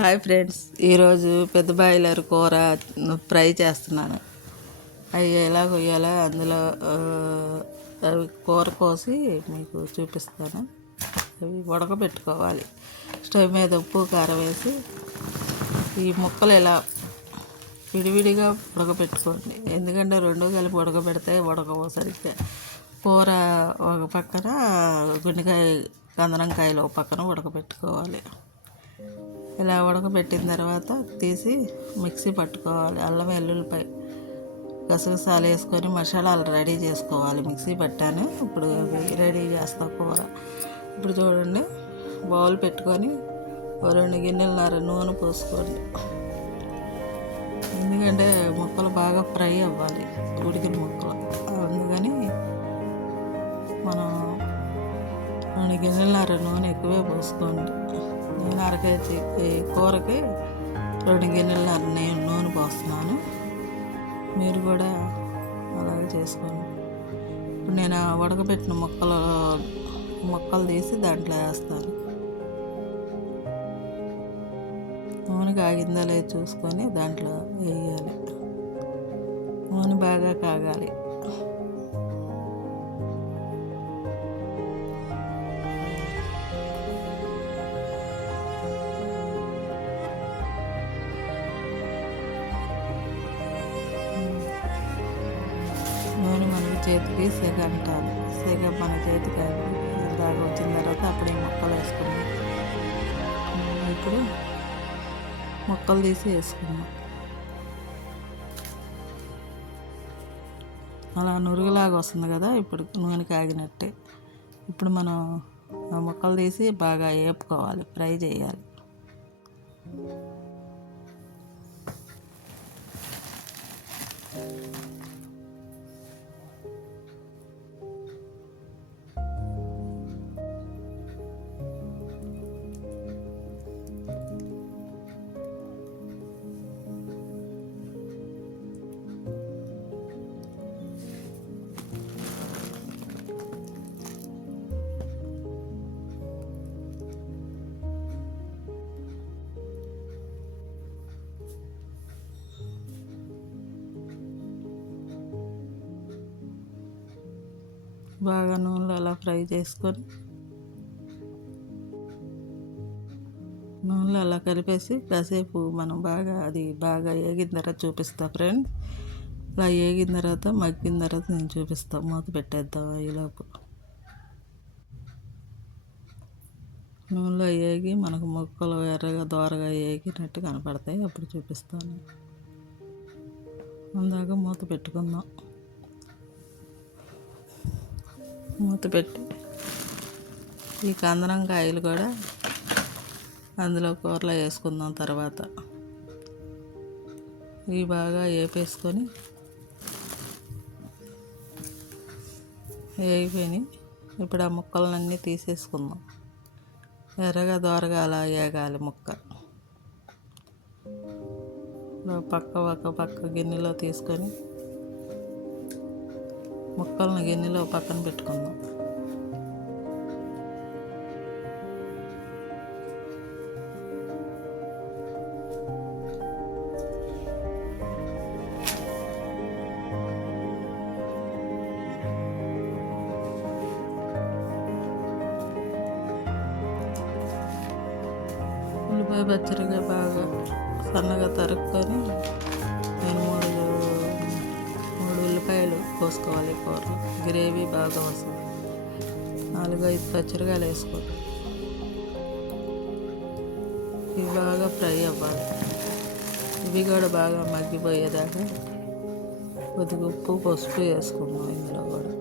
Hi friends. ఈరోజు పెద్ద boiler కూర ఫ్రై చేస్తున్నాను. అవి ఎలా కొయ్యాలో అందులో అవి కూర కోసి మీకు చూపిస్తాను. అవి ఉడకబెట్టుకోవాలి. స్టవ్ మీద ఉప్పు కారం వేసి ఈ ముక్కలు ఇలా విడివిడిగా ఉడకబెట్టుకోండి. ఎందుకంటే రెండు కలిపి ఉడకబెడితే ఉడకవు సరిగ్గా. కూర ఒక పక్కన గుండెకాయ కందనంకాయలు ఒక పక్కన ఉడకబెట్టుకోవాలి. ఇలా ఉడకబెట్టిన తర్వాత తీసి మిక్సీ పట్టుకోవాలి. అల్లం వెల్లుల్లిపాయ గసగసాలు వేసుకొని మసాలాలు రెడీ చేసుకోవాలి. మిక్సీ పట్టాను. ఇప్పుడు రెడీ చేస్తా కూర. ఇప్పుడు చూడండి బౌల్ పెట్టుకొని ఓ రెండు గిన్నెలన్నర నూనె పోసుకోండి. ఎందుకంటే ముక్కలు బాగా ఫ్రై అవ్వాలి ఉడికిన ముక్కలు. అందుకని మనం రెండు గిన్నెలన్నర నూనె ఎక్కువే పోసుకోండి. నేను అర కూరకి రెండు గిన్నెలన్నర నేను నూనె పోస్తున్నాను. మీరు కూడా అలాగే చేసుకోండి. ఇప్పుడు నేను ఆ ఉడకబెట్టిన ముక్కలు ముక్కలు తీసి దాంట్లో వేస్తాను. నూనె కాగిందా లేదు చూసుకొని దాంట్లో వేయాలి. నూనె బాగా కాగాలి. ఇప్పుడు ముక్కలు తీసి వేసుకుందాం అలా నురుగులాగా వస్తుంది కదా ఇప్పుడు నూనె కాగినట్టే. ఇప్పుడు మనం ఆ ముక్కలు తీసి బాగా వేపుకోవాలి ఫ్రై చేయాలి. బాగా నూనెలో అలా ఫ్రై చేసుకొని నూనెలో అలా కలిపేసి కాసేపు మనం బాగా అది బాగా ఏగిన తర్వాత చూపిస్తా ఫ్రెండ్. అలా వేగిన తర్వాత మగ్గిన తర్వాత నేను చూపిస్తాను మూత పెట్టేద్దాం ఈలోపు నూనెలో ఏగి మనకు ముక్కలు ఎర్రగా దోరగా వేగినట్టు కనపడతాయి. అప్పుడు చూపిస్తాను. అందాక మూత పెట్టుకుందాం. మూత పెట్టి ఈ కందనం కాయలు కూడా అందులో కూరలో వేసుకుందాం తర్వాత. ఇవి బాగా వేపేసుకొని వేగిపోయినాయి ఇప్పుడు ఆ ముక్కలన్నీ తీసేసుకుందాం. ఎర్రగా దోరగా అలా వేగాలి ముక్క. పక్క ఒక పక్క గిన్నెలో తీసుకొని ముక్కలను గిన్నెలో పక్కన పెట్టుకుందాం. ఉల్లిపాయ పచ్చడిగా బాగా సన్నగా తరుక్కొని ఉల్లిపాయలు కోసుకోవాలి కూరలో గ్రేవీ బాగా వస్తుంది నాలుగు ఐదు పచ్చడికాయలు వేసుకోవాలి. ఇవి బాగా ఫ్రై అవ్వాలి. ఇవి కూడా బాగా మగ్గిపోయేదాకా కొద్దిగా ఉప్పు పసుపు వేసుకుందాం ఇందులో కూడా.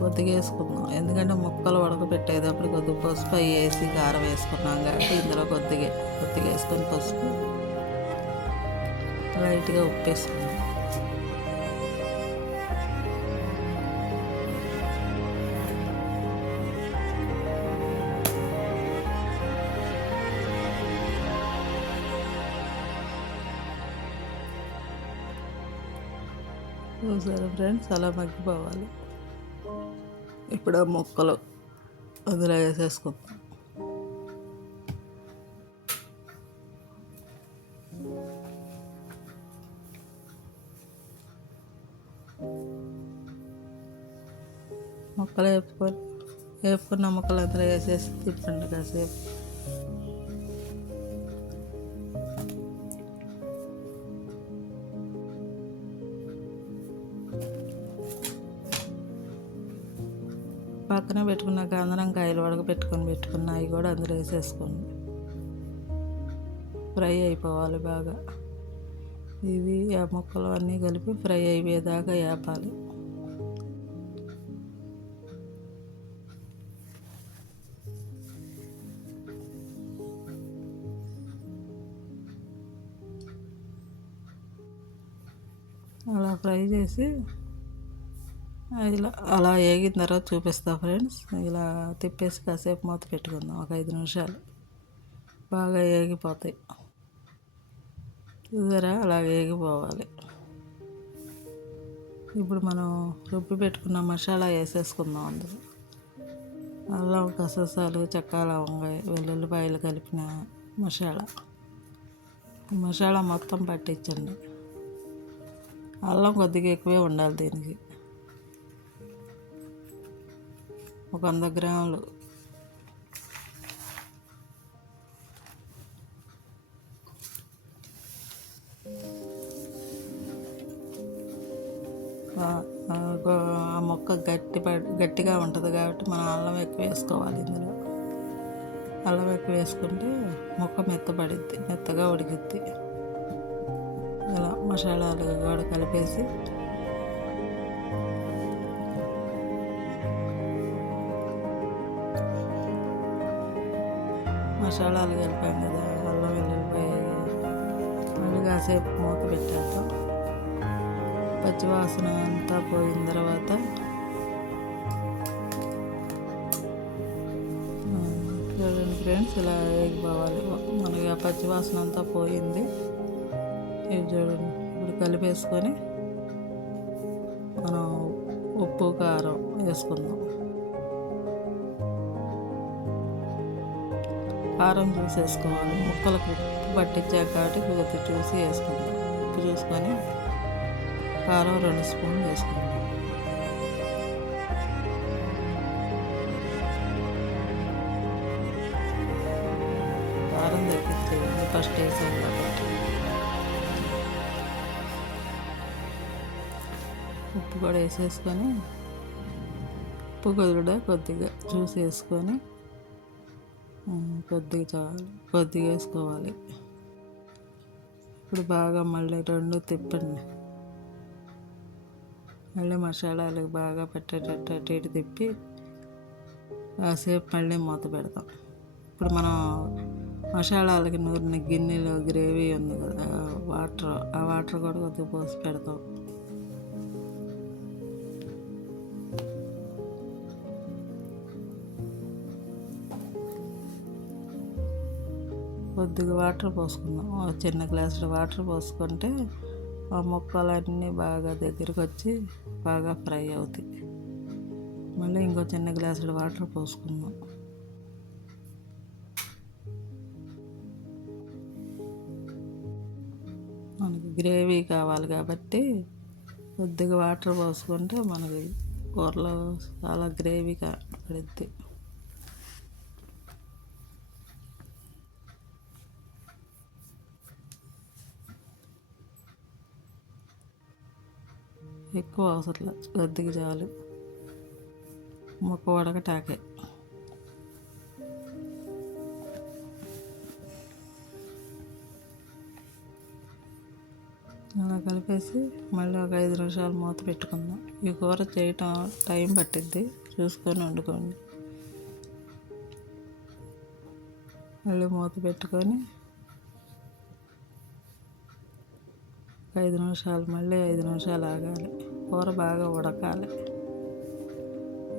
కొద్దిగా వేసుకుందాం ఎందుకంటే ముక్కలు ఉడకబెట్టేటప్పుడు కొద్దిగా పసుపు అవి వేసి కారం వేసుకున్నాం కాబట్టి ఇందులో కొద్దిగా కొద్దిగా వేసుకొని పసుపు. లైట్గా ఉప్పు వేసుకున్నాం చూసారు ఫ్రెండ్స్? అలా మగ్గిపోవాలి. ఇప్పుడు ఆ మొక్కలు అందులో వేసేసుకో మొక్కలు వేపుకొని వేపుకున్న మొక్కలు అందులో వేసేసి తిప్పండి కాసేపు. పక్కనే పెట్టుకున్న గంధరం కాయలు ఉడకబెట్టుకొని పెట్టుకున్న అవి కూడా అందులో వేసేసుకోండి. ఫ్రై అయిపోవాలి బాగా. ఇవి ఆ ముక్కలు అన్నీ కలిపి ఫ్రై అయిపోయేదాకా వేపాలి అలా ఫ్రై చేసి ఇలా అలా వేగిన తర్వాత చూపిస్తా ఫ్రెండ్స్. ఇలా తిప్పేసి కాసేపు మూత పెట్టుకుందాం ఒక ఐదు నిమిషాలు. బాగా వేగిపోతాయి చూసారా? అలా వేగిపోవాలి ఇప్పుడు మనం రుబ్బి పెట్టుకున్న మసాలా వేసేసుకుందాం అందులో. అల్లం గసగసాలు చెక్క లవంగాయ వెల్లుల్లిపాయలు కలిపిన మసాలా. మసాలా మొత్తం పట్టించండి. అల్లం కొద్దిగా ఎక్కువే ఉండాలి దీనికి. ఒక వంద గ్రాములు. ఆ- మొక్క గట్టి పడి గట్టిగా ఉంటుంది కాబట్టి మనం అల్లం ఎక్కువ వేసుకోవాలి ఇందులో. అల్లం ఎక్కువ వేసుకుంటే మొక్క మెత్తబడిద్ది మెత్తగా ఉడికిద్ది. ఇలా మసాలాలు కూడా కలిపేసి మసాలాలు కలిపాం కదా అల్లం వెల్లుల్లిపాయ మళ్ళీ కాసేపు మూత పెట్టేద్దాం. పచ్చివాసన అంతా పోయిన తర్వాత చూడండి ఫ్రెండ్స్ ఇలా వేగిపోవాలి మనకి ఆ పచ్చివాసన అంతా పోయింది. ఇవి చూడండి ఇప్పుడు కలిపేసుకొని మనం ఉప్పు కారం వేసుకుందాం. కారం చూసేసుకోవాలి ముక్కలకు ఉప్పు పట్టించాక కాబట్టి కొద్దిగా చూసి వేసుకుందాం. ఉప్పు చూసుకొని కారం రెండు స్పూన్లు వేసుకుందాం. కారం తగ్గించేయండి ఫస్ట్ వేసాం కాబట్టి. ఉప్పు కూడా వేసేసుకొని ఉప్పు కూడా కొద్దిగా చూసి వేసుకొని కొద్దిగా చాలు కొద్దిగా వేసుకోవాలి. ఇప్పుడు బాగా మళ్ళీ రెండు తిప్పండి. మళ్ళీ మసాలాలు బాగా పెట్టేటట్టు అటు ఇటు తిప్పి కాసేపు మళ్ళీ మూత పెడతాం. ఇప్పుడు మనం మసాలాలకి నూరిన గిన్నెలో గ్రేవీ ఉంది కదా వాటర్ ఆ వాటర్ కూడా కొద్దిగా పోసి పెడతాం. కొద్దిగా వాటర్ పోసుకుందాం. చిన్న గ్లాసులో వాటర్ పోసుకుంటే ఆ ముక్కలన్నీ బాగా దగ్గరికి వచ్చి బాగా ఫ్రై అవుతాయి. మళ్ళీ ఇంకో చిన్న గ్లాసులో వాటర్ పోసుకుందాం. మనకి గ్రేవీ కావాలి కాబట్టి కొద్దిగా వాటర్ పోసుకుంటే మనకి కూరలో చాలా గ్రేవీ పడుద్ది. ఎక్కువ అవసరం లేదు. చాలు ముక్క ఉడకటాకే అలా కలిపేసి మళ్ళీ ఒక ఐదు నిమిషాలు మూత పెట్టుకుందాం. ఈ కూర చేయటం టైం పట్టిద్ది. చూసుకొని వండుకోండి. మళ్ళీ మూత పెట్టుకొని ఐదు నిమిషాలు మళ్ళీ ఐదు నిమిషాలు ఆగాలి. కూర బాగా ఉడకాలి.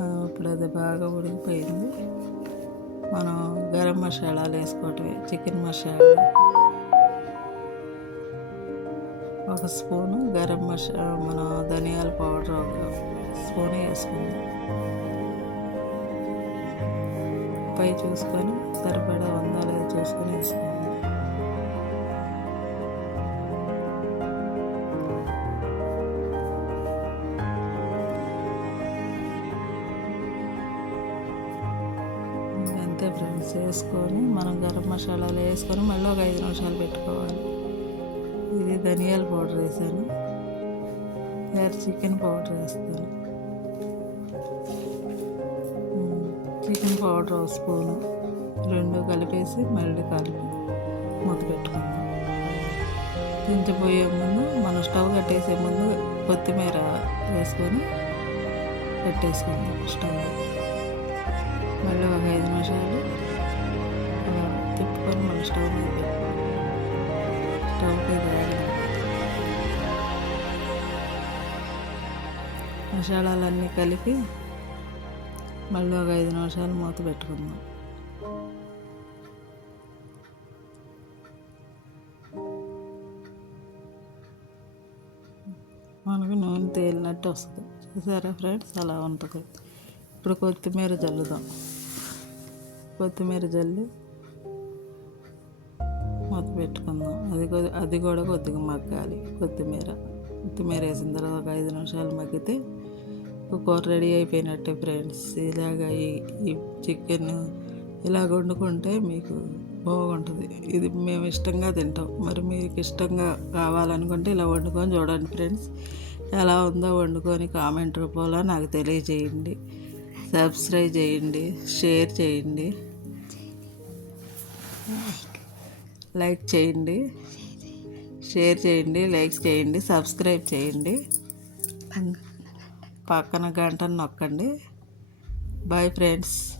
ఇప్పుడు అది బాగా ఉడికిపోయింది. మనం గరం మసాలాలు వేసుకోవటమే. చికెన్ మసాలా. ఒక స్పూను గరం మసా మన ధనియాల పౌడర్ ఒక స్పూన్ వేసుకుందాం. పై చూసుకొని సరిపడా ఉందా లేదా చూసుకొని వేసుకుందాం. వేసుకొని మనం గరం మసాలాలు వేసుకొని మళ్ళీ ఒక ఐదు నిమిషాలు పెట్టుకోవాలి. ఇది ధనియాల పౌడర్ వేసాను. వేరే చికెన్ పౌడర్ వేస్తాను. చికెన్ పౌడర్ ఒక స్పూను. రెండు కలిపేసి మళ్ళీ కలిపి మూత పెట్టుకుందాం. దించిపోయే ముందు మనం స్టవ్ కట్టేసే ముందు కొత్తిమీర వేసుకొని పెట్టేసుకుందాం స్టవ్ మళ్ళీ ఒక ఐదు నిమిషాలు తిప్పుకొని మళ్ళీ స్టవ్ మీద పెట్టుకోవాలి స్టవ్ మీద మసాలాలన్నీ కలిపి మళ్ళీ ఒక ఐదు నిమిషాలు మూత పెట్టుకుందాం. మనకు నూనె తేలినట్టు వస్తుంది. చూసారా ఫ్రెండ్స్? అలా ఉంటుంది. ఇప్పుడు కొత్తిమీర జల్లుదాం కొత్తిమీర జల్లి పెట్టుకుందాం. అది కొద్ది అది కూడా కొద్దిగా మగ్గాలి. కొత్తిమీర. కొత్తిమీర వేసిన తర్వాత ఒక ఐదు నిమిషాలు మగ్గితే కూర రెడీ అయిపోయినట్టే ఫ్రెండ్స్. ఇలాగా ఈ ఈ చికెన్ ఇలాగ వండుకుంటే మీకు బాగుంటుంది. ఇది మేము ఇష్టంగా తింటాం. మరి మీకు ఇష్టంగా కావాలనుకుంటే ఇలా వండుకొని చూడండి ఫ్రెండ్స్. ఎలా ఉందో వండుకొని కామెంట్ రూపంలో నాకు తెలియజేయండి. సబ్స్క్రైబ్ చేయండి. షేర్ చేయండి. లైక్ చేయండి. షేర్ చేయండి లైక్ చేయండి సబ్స్క్రైబ్ చేయండి. పక్కన గంటను నొక్కండి. Bye friends.